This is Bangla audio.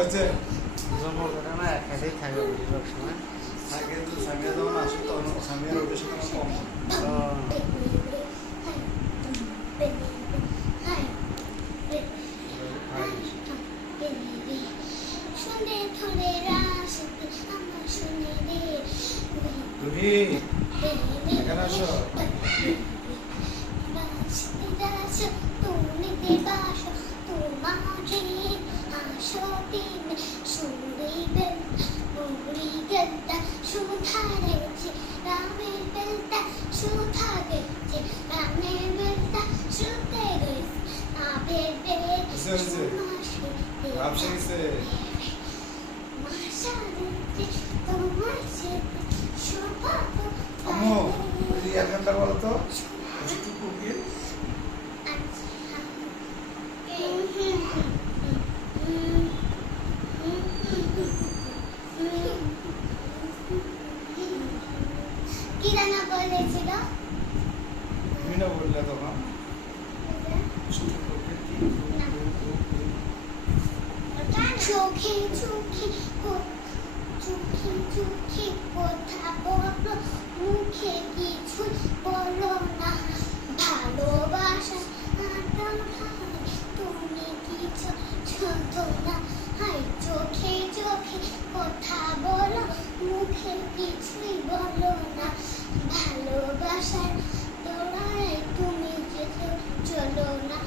হচ্ছে জন্ম করে না একসাথেই থাকবে বেশিরভাগ সময়। সামিয়া যখন আসে তখন সামিয়ার অভ্যেস কম। রুহি এখানে আসো। আম্মু রিয়ার গানটা বলো তো একটু কুকি। কি রান্না বলেছিল? তুমি না বললে তখন চোখে চোখে চোখে চোখে কথা বলো, মুখে কিছু বলো না। ভালোবাসা তুমি কিছু জানো না। হাই চোখে চোখে কথা বলো, মুখে কিছুই বলো না। ভালোবাসার দৌড়ায় তুমি যেতে চলো না।